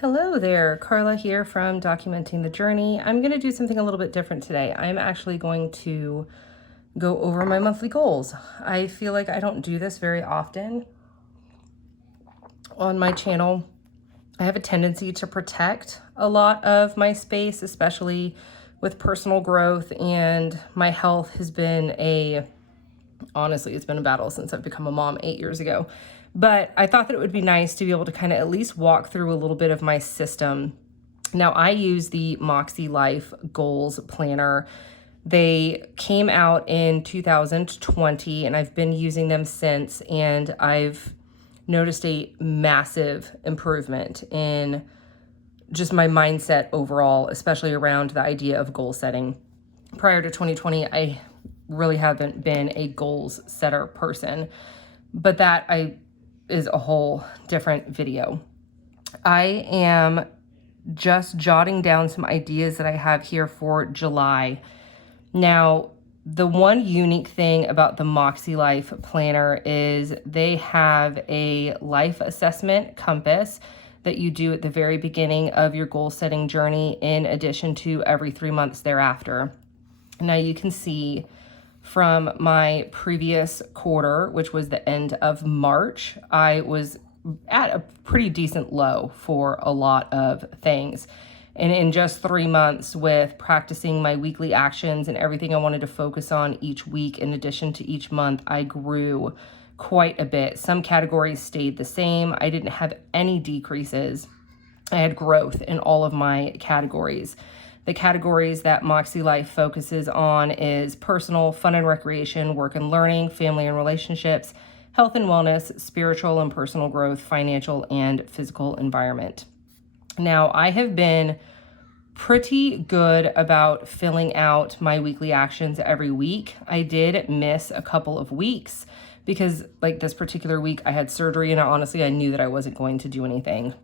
Hello there, Carla here from Documenting the Journey. I'm going to do something a little bit different today. I'm actually going to go over my monthly goals. I feel like I don't do this very often on my channel. I have a tendency to protect a lot of my space, especially with personal growth, and my health has been honestly, it's been a battle since I've become a mom 8 years ago. But I thought that it would be nice to be able to kind of at least walk through a little bit of my system. Now, I use the MakseLife Goals planner. They came out in 2020, and I've been using them since, and I've noticed a massive improvement in just my mindset overall, especially around the idea of goal setting. Prior to 2020, I really haven't been a goals setter person, but that is a whole different video. I am just jotting down some ideas that I have here for July. Now, the one unique thing about the MakseLife planner is they have a life assessment compass that you do at the very beginning of your goal setting journey, in addition to every 3 months thereafter. Now you can see from my previous quarter, which was the end of March, I was at a pretty decent low for a lot of things. And in just 3 months, with practicing my weekly actions and everything I wanted to focus on each week, in addition to each month, I grew quite a bit. Some categories stayed the same. I didn't have any decreases. I had growth in all of my categories. The categories that MakseLife focuses on is personal, fun and recreation, work and learning, family and relationships, health and wellness, spiritual and personal growth, financial and physical environment. Now, I have been pretty good about filling out my weekly actions every week. I did miss a couple of weeks because, like, this particular week I had surgery, and honestly, I knew that I wasn't going to do anything.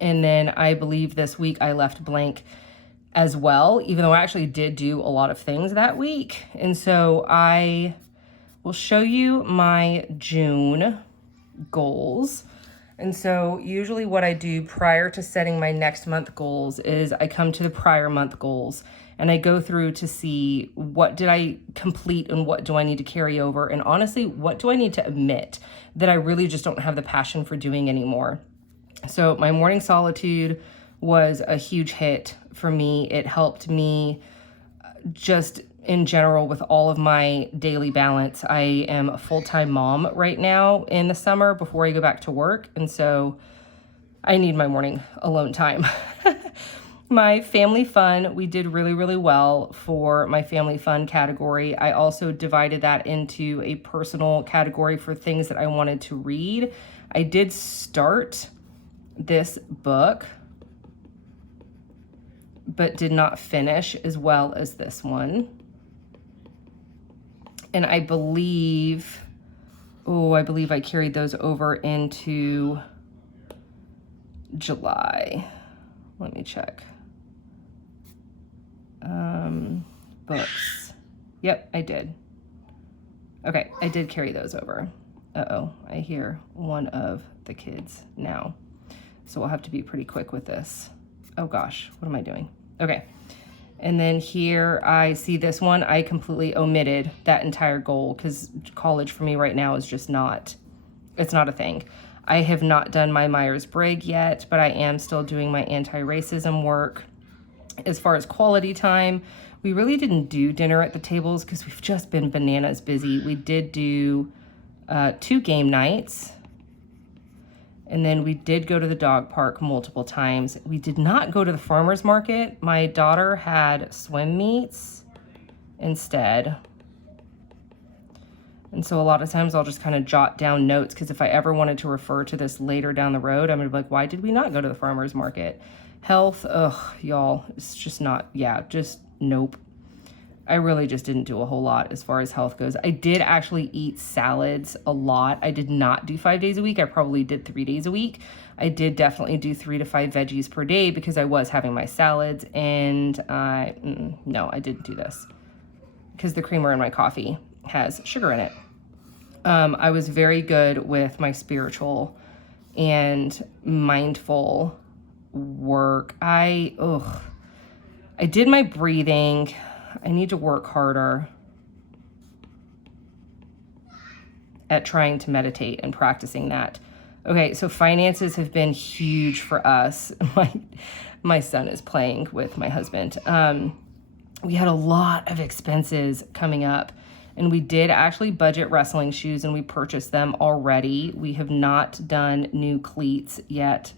And then I believe this week I left blank as well, even though I actually did do a lot of things that week. And so I will show you my June goals. And so usually what I do prior to setting my next month goals is I come to the prior month goals and I go through to see what did I complete and what do I need to carry over. And honestly, what do I need to admit that I really just don't have the passion for doing anymore. So my morning solitude was a huge hit for me. It helped me just in general with all of my daily balance. I am a full-time mom right now in the summer before I go back to work. And so I need my morning alone time. My family fun, we did really, really well for my family fun category. I also divided that into a personal category for things that I wanted to read. I did start this book, but did not finish as well as this one. And I believe I carried those over into July. Let me check. Books. Yep, I did. Okay, I did carry those over. Uh-oh, I hear one of the kids now. So we'll have to be pretty quick with this. Oh gosh, what am I doing? Okay. And then here I see this one. I completely omitted that entire goal because college for me right now is just it's not a thing. I have not done my Myers-Briggs yet, but I am still doing my anti-racism work. As far as quality time, we really didn't do dinner at the tables because we've just been bananas busy. We did do 2 game nights. And then we did go to the dog park multiple times. We did not go to the farmer's market. My daughter had swim meets instead. And so a lot of times I'll just kind of jot down notes because if I ever wanted to refer to this later down the road, I'm gonna be like, why did we not go to the farmer's market? Health, ugh, y'all, it's just not, just nope. I really just didn't do a whole lot as far as health goes. I did actually eat salads a lot. I did not do 5 days a week. I probably did 3 days a week. I did definitely do 3 to 5 veggies per day because I was having my salads. And no, I didn't do this because the creamer in my coffee has sugar in it. I was very good with my spiritual and mindful work. I did my breathing. I need to work harder at trying to meditate and practicing that. Okay, so finances have been huge for us. My son is playing with my husband. We had a lot of expenses coming up, and we did actually budget wrestling shoes, and we purchased them already. We have not done new cleats yet.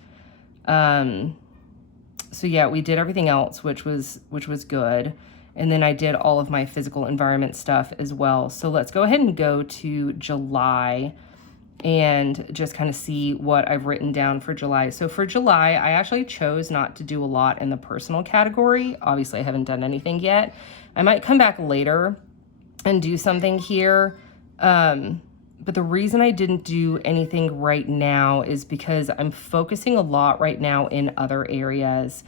So yeah, we did everything else, which was good. And then I did all of my physical environment stuff as well. So let's go ahead and go to July and just kind of see what I've written down for July. So for July, I actually chose not to do a lot in the personal category. Obviously, I haven't done anything yet. I might come back later and do something here. But the reason I didn't do anything right now is because I'm focusing a lot right now in other areas.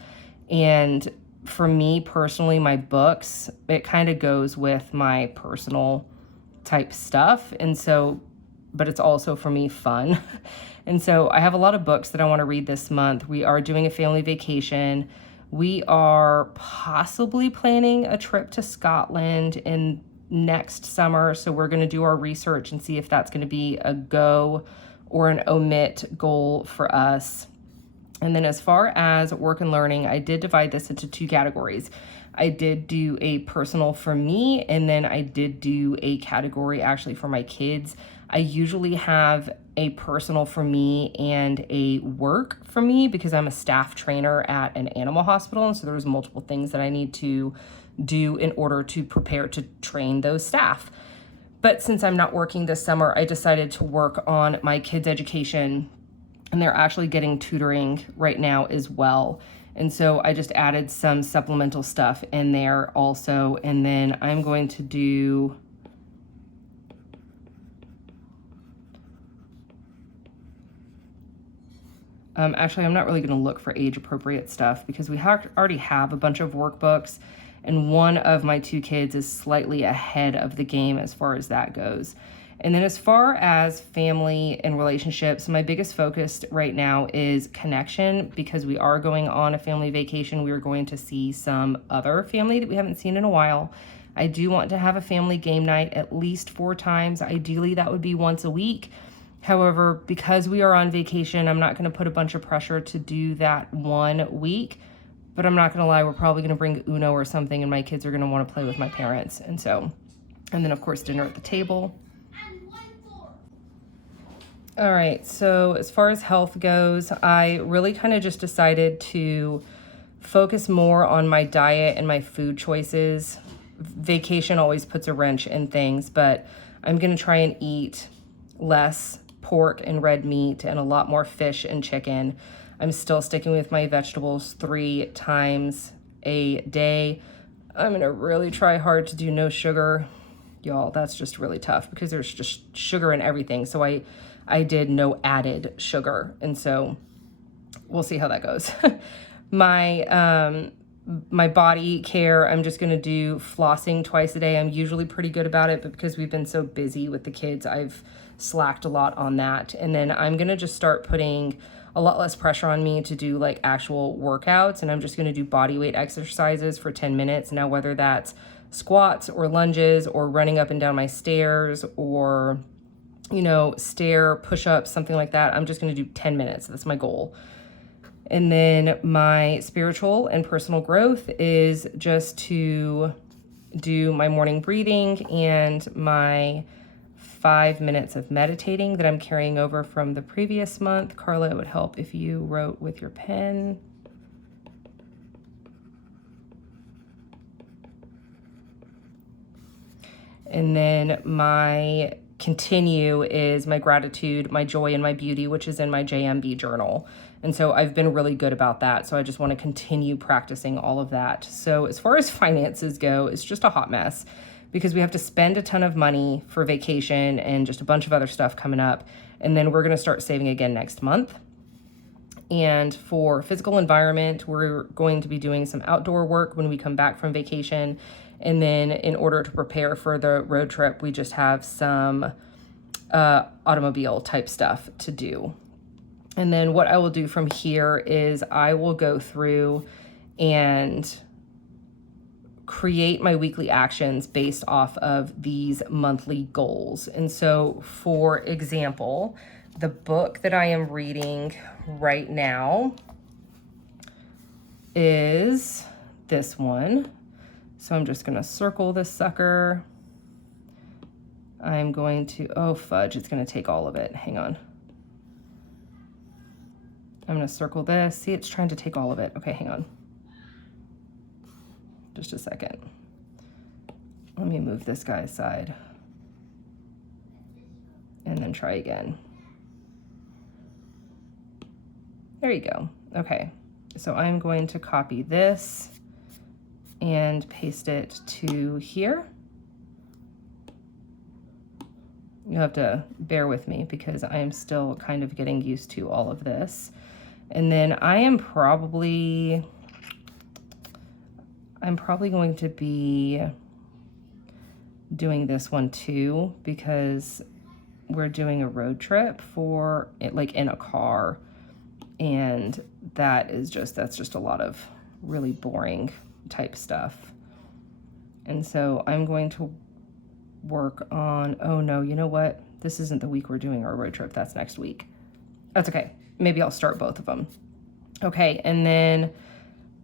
And for me personally, my books, it kind of goes with my personal type stuff. And so, but it's also for me fun. And so I have a lot of books that I want to read this month. We are doing a family vacation. We are possibly planning a trip to Scotland in next summer. So we're going to do our research and see if that's going to be a go or an omit goal for us. And then as far as work and learning, I did divide this into two categories. I did do a personal for me, and then I did do a category actually for my kids. I usually have a personal for me and a work for me because I'm a staff trainer at an animal hospital. And so there's multiple things that I need to do in order to prepare to train those staff. But since I'm not working this summer, I decided to work on my kids' education, and they're actually getting tutoring right now as well. And so I just added some supplemental stuff in there also. And then I'm going to do actually, I'm not really going to look for age appropriate stuff because we already have a bunch of workbooks, and one of my two kids is slightly ahead of the game as far as that goes. And then as far as family and relationships, my biggest focus right now is connection because we are going on a family vacation. We are going to see some other family that we haven't seen in a while. I do want to have a family game night at least 4 times. Ideally, that would be once a week. However, because we are on vacation, I'm not going to put a bunch of pressure to do that 1 week. But I'm not going to lie, we're probably going to bring Uno or something, and my kids are going to want to play with my parents. And then of course, dinner at the table. All right, so as far as health goes, I really kind of just decided to focus more on my diet and my food choices. Vacation always puts a wrench in things, but I'm going to try and eat less pork and red meat and a lot more fish and chicken. I'm still sticking with my vegetables 3 times a day. I'm going to really try hard to do no sugar. Y'all, that's just really tough because there's just sugar in everything. So I did no added sugar. And so we'll see how that goes. My body care, I'm just going to do flossing twice a day. I'm usually pretty good about it, but because we've been so busy with the kids, I've slacked a lot on that. And then I'm going to just start putting a lot less pressure on me to do like actual workouts. And I'm just going to do body weight exercises for 10 minutes. Now, whether that's squats or lunges or running up and down my stairs or, stair push-ups, something like that, I'm just going to do 10 minutes. That's my goal. And then my spiritual and personal growth is just to do my morning breathing and my 5 minutes of meditating that I'm carrying over from the previous month. Carla, it would help if you wrote with your pen. And then my continue is my gratitude, my joy, and my beauty, which is in my JMB journal. And so I've been really good about that. So I just want to continue practicing all of that. So as far as finances go, it's just a hot mess because we have to spend a ton of money for vacation and just a bunch of other stuff coming up. And then we're going to start saving again next month. And for physical environment, we're going to be doing some outdoor work when we come back from vacation. And then in order to prepare for the road trip, we just have some automobile type stuff to do. And then what I will do from here is I will go through and create my weekly actions based off of these monthly goals. And so, for example, the book that I am reading right now is this one. So I'm just gonna circle this sucker. I'm going to, oh fudge, it's gonna take all of it. Hang on. I'm gonna circle this. See, it's trying to take all of it. Okay, hang on. Just a second. Let me move this guy aside. And then try again. There you go. Okay, so I'm going to copy this and paste it to here. You'll have to bear with me because I am still kind of getting used to all of this. And then I am probably going to be doing this one too, because we're doing a road trip for it, like in a car, and that's just a lot of really boring type stuff. And so I'm going to work on, oh no, you know what? This isn't the week we're doing our road trip. That's next week. That's okay. Maybe I'll start both of them. Okay, and then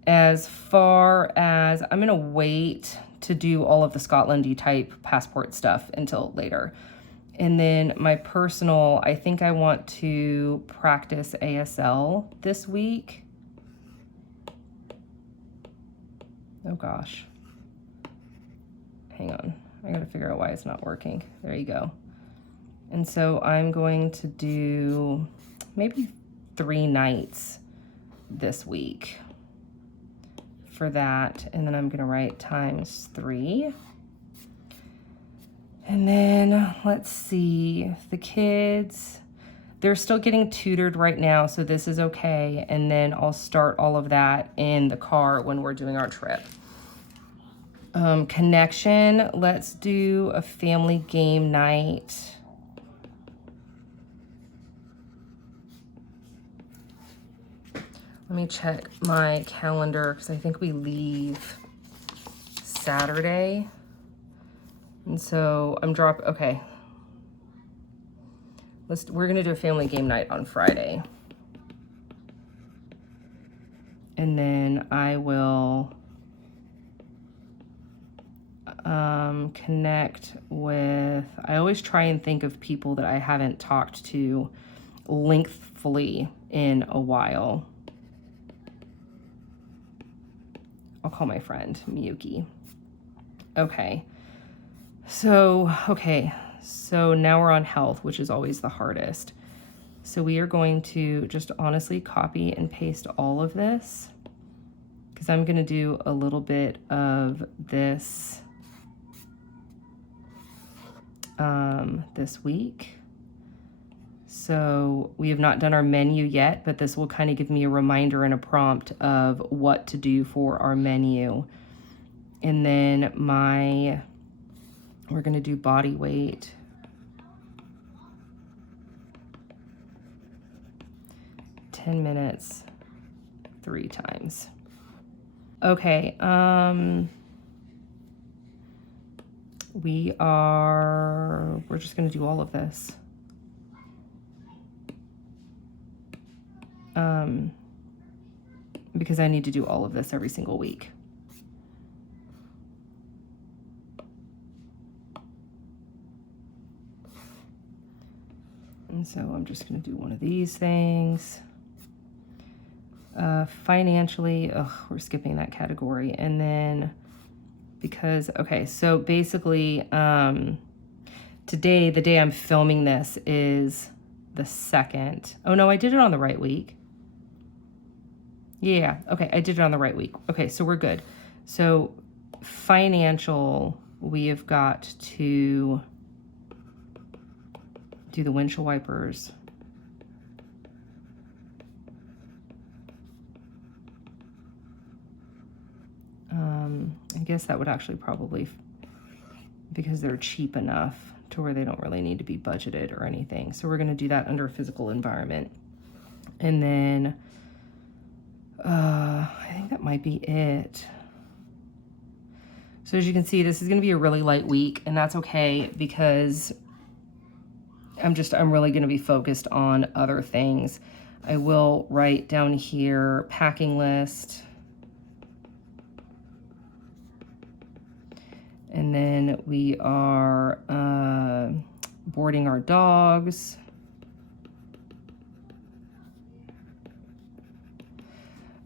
as far as, I'm gonna wait to do all of the Scotlandy type passport stuff until later. And then my personal, I think I want to practice ASL this week. Oh gosh. Hang on, I gotta figure out why it's not working. There you go. And so I'm going to do maybe 3 nights this week for that. And then I'm gonna write ×3. And then let's see, the kids, they're still getting tutored right now, so this is okay. And then I'll start all of that in the car when we're doing our trip. Connection, let's do a family game night. Let me check my calendar because I think we leave Saturday. And so I'm okay. We're gonna do a family game night on Friday. And then I will connect with, I always try and think of people that I haven't talked to lengthfully in a while. I'll call my friend Miyuki. Okay. So now we're on health, which is always the hardest. So we are going to just honestly copy and paste all of this because I'm going to do a little bit of this this week. So we have not done our menu yet, but this will kind of give me a reminder and a prompt of what to do for our menu. And then we're going to do body weight. "10 minutes, 3 times. Okay, we're just going to do all of this. Because I need to do all of this every single week. And so I'm just going to do one of these things. Financially, we're skipping that category. And then so basically, today, the day I'm filming this is the 2nd. Oh no, I did it on the right week. Yeah, okay, I did it on the right week. Okay, so we're good. So financial, we have got to do the windshield wipers. I guess that would actually probably, because they're cheap enough to where they don't really need to be budgeted or anything. So we're going to do that under physical environment. And then I think that might be it. So as you can see, this is going to be a really light week, and that's okay because I'm really going to be focused on other things. I will write down here packing list. And then we are boarding our dogs.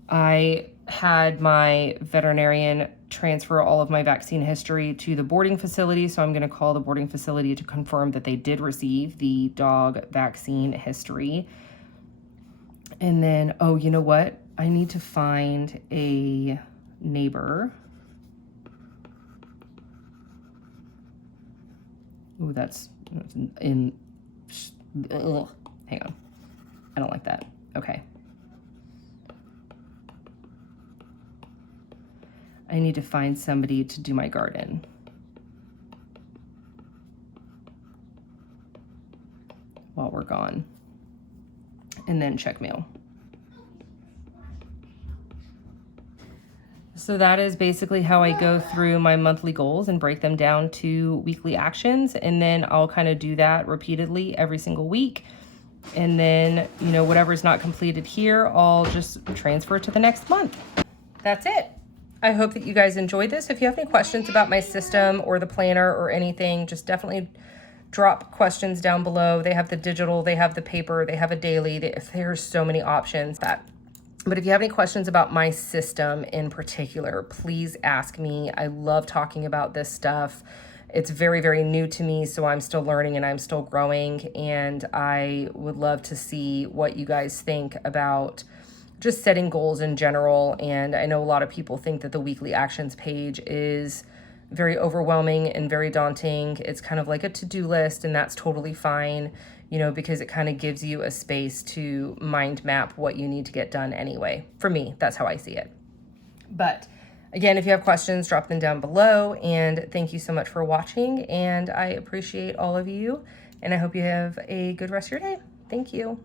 I had my veterinarian transfer all of my vaccine history to the boarding facility, so I'm going to call the boarding facility to confirm that they did receive the dog vaccine history. And then, oh, you know what? I need to find a neighbor. Ooh, that's in, ugh, hang on. I don't like that. Okay. I need to find somebody to do my garden. While we're gone. And then check mail. So that is basically how I go through my monthly goals and break them down to weekly actions. And then I'll kind of do that repeatedly every single week. And then, you know, whatever's not completed here, I'll just transfer it to the next month. That's it. I hope that you guys enjoyed this. If you have any questions about my system or the planner or anything, just definitely drop questions down below. They have the digital, they have the paper, they have a daily. There's so many options. But if you have any questions about my system in particular, please ask me. I love talking about this stuff. It's very, very new to me, so I'm still learning and I'm still growing. And I would love to see what you guys think about just setting goals in general. And I know a lot of people think that the weekly actions page is very overwhelming and very daunting. It's kind of like a to-do list, and that's totally fine, you know, because it kind of gives you a space to mind map what you need to get done anyway. For me, that's how I see it. But again, if you have questions, drop them down below. And thank you so much for watching. And I appreciate all of you. And I hope you have a good rest of your day. Thank you.